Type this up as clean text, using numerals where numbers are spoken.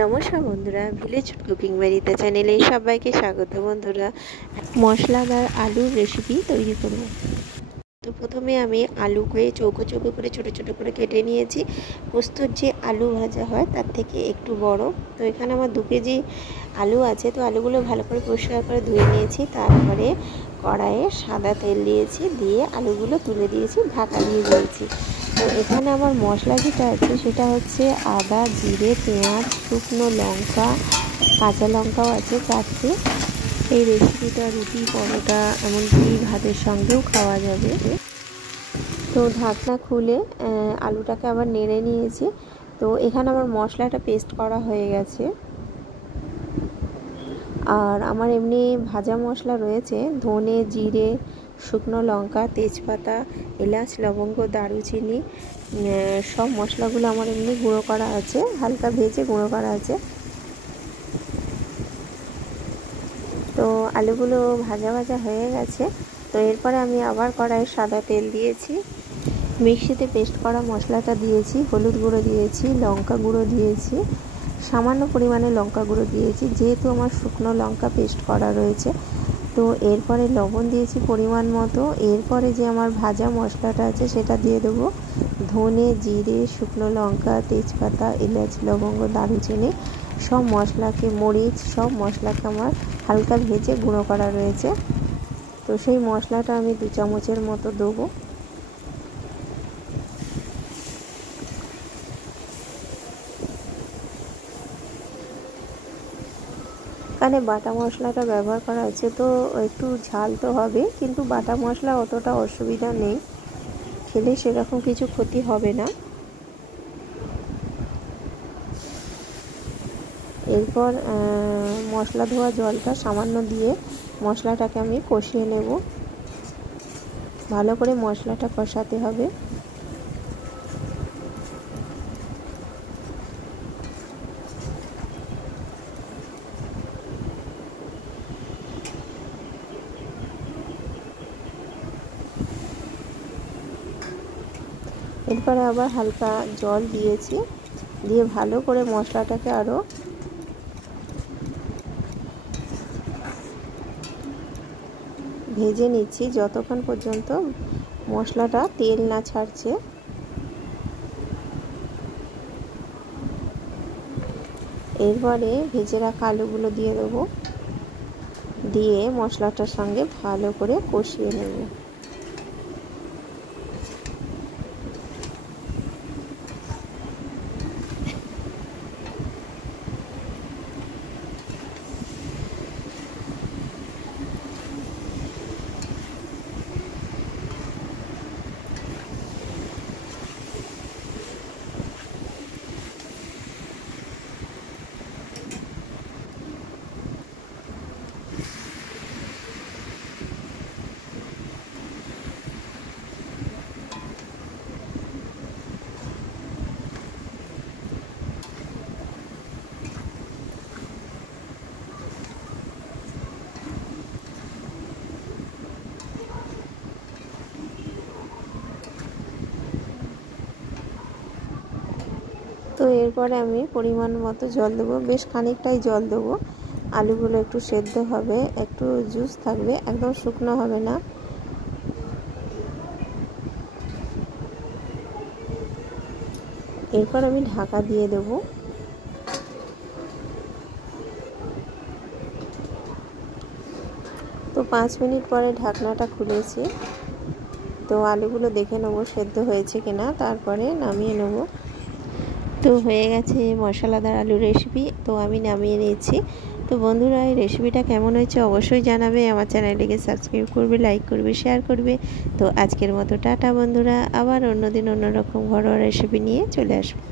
নমস্কার বন্ধুরা, village cooking বাড়িতে চ্যানেলে সবাইকে স্বাগত। বন্ধুরা, মশলাদার আলুর রেসিপি তৈরি করব। তো প্রথমে আমি আলুকে চৌকো চৌকো করে ছোট ছোট করে কেটে নিয়েছি। পোস্তর যে আলু ভাজা হয় তার থেকে একটু বড়। তো এখানে আমার 2 কেজি আলু আছে। তো আলুগুলো ভালো করে পরিষ্কার করে ধুয়ে নিয়েছি। তারপরে কড়াইয়ে সাদা তেল দিয়েছি, দিয়ে আলুগুলো তুলে দিয়েছি, ঢাকা দিয়ে দিয়েছি। তো এখানে আমার মশলা যেটা আছে সেটা হচ্ছে আদা, জিরে, পেঁয়াজ, শুকনো লঙ্কা, কাঁচা লঙ্কাও আছে 4টে। এই রেসিপিটা রুটি, পরোটা, এমনকি ভাতের সঙ্গেও খাওয়া যাবে। তো ঢাকনা খুলে আলুটাকে আবার নেড়ে নিয়েছি। তো এখানে আমার মশলাটা পেস্ট করা হয়ে গেছে। আর আমার এমনি ভাজা মশলা রয়েছে, ধনে, জিরে, শুকনো লঙ্কা, তেজপাতা, এলাচ, লবঙ্গ, দারুচিনি, সব মশলাগুলো আমার এমনি গুঁড়ো করা আছে, হালকা ভেজে গুঁড়ো করা আছে। তো আলুগুলো ভাজা ভাজা হয়ে গেছে। তো এরপরে আমি আবার কড়াইয়ে সাদা তেল দিয়েছি, মিক্সিতে পেস্ট করা মশলাটা দিয়েছি, হলুদ গুঁড়ো দিয়েছি, লঙ্কা গুঁড়ো দিয়েছি, সামান্য পরিমাণে লঙ্কা গুঁড়ো দিয়েছি যেহেতু আমার শুকনো লঙ্কা পেস্ট করা রয়েছে। তো এরপরে লবণ দিয়েছি পরিমাণ মতো। এরপরে যে আমার ভাজা মশলাটা আছে সেটা দিয়ে দেবো। ধনে, জিরে, শুকনো লঙ্কা, তেজপাতা, এলাচ, লবঙ্গ, দারুচিনি, সব মশলাকে, মরিচ, সব মশলাকে আমার হালকা ভেজে গুঁড়ো করা রয়েছে। তো সেই মশলাটা আমি 2 চামচের মতো দেবো। এখানে বাটা মশলাটা ব্যবহার করা হচ্ছে, তো একটু ঝাল তো হবে, কিন্তু বাটা মশলা অতটা অসুবিধা নেই, খেলে সেরকম কিছু ক্ষতি হবে না। এরপর মশলা ধোয়া জলটা সামান্য দিয়ে মশলাটাকে আমি কষিয়ে নেব। ভালো করে মশলাটা কষাতে হবে। এরপরে আবার হালকা জল দিয়েছি, দিয়ে ভালো করে মশলাটাকে আরও ভেজে নিচ্ছি যতক্ষণ পর্যন্ত মশলাটা তেল না ছাড়ছে। এরপরে ভেজে রাখা আলুগুলো দিয়ে দেবো, দিয়ে মশলাটার সঙ্গে ভালো করে কষিয়ে নেব। তো এরপরে আমি পরিমাণ মতো জল দেবো, বেশ খানিকটাই জল দেবো। আলুগুলো একটু সেদ্ধ হবে, একটু জুস থাকবে, একদম শুকনো হবে না। এরপর আমি ঢাকা দিয়ে দেব। তো 5 মিনিট পরে ঢাকনাটা খুলেছি। তো আলুগুলো দেখে নেবো সেদ্ধ হয়েছে কিনা, তারপরে নামিয়ে নেব। তো হয়ে গেছে মশলাদার আলু রেসিপি। তো আমি নামিয়ে নিয়েছি। তো বন্ধুরা, এই রেসিপিটা কেমন হয়েছে অবশ্যই জানাবে। আমার চ্যানেলটিকে সাবস্ক্রাইব করবে, লাইক করবে, শেয়ার করবে। তো আজকের মতো টাটা বন্ধুরা, আবার অন্যদিন অন্যরকম ঘরোয়া রেসিপি নিয়ে চলে আসবো।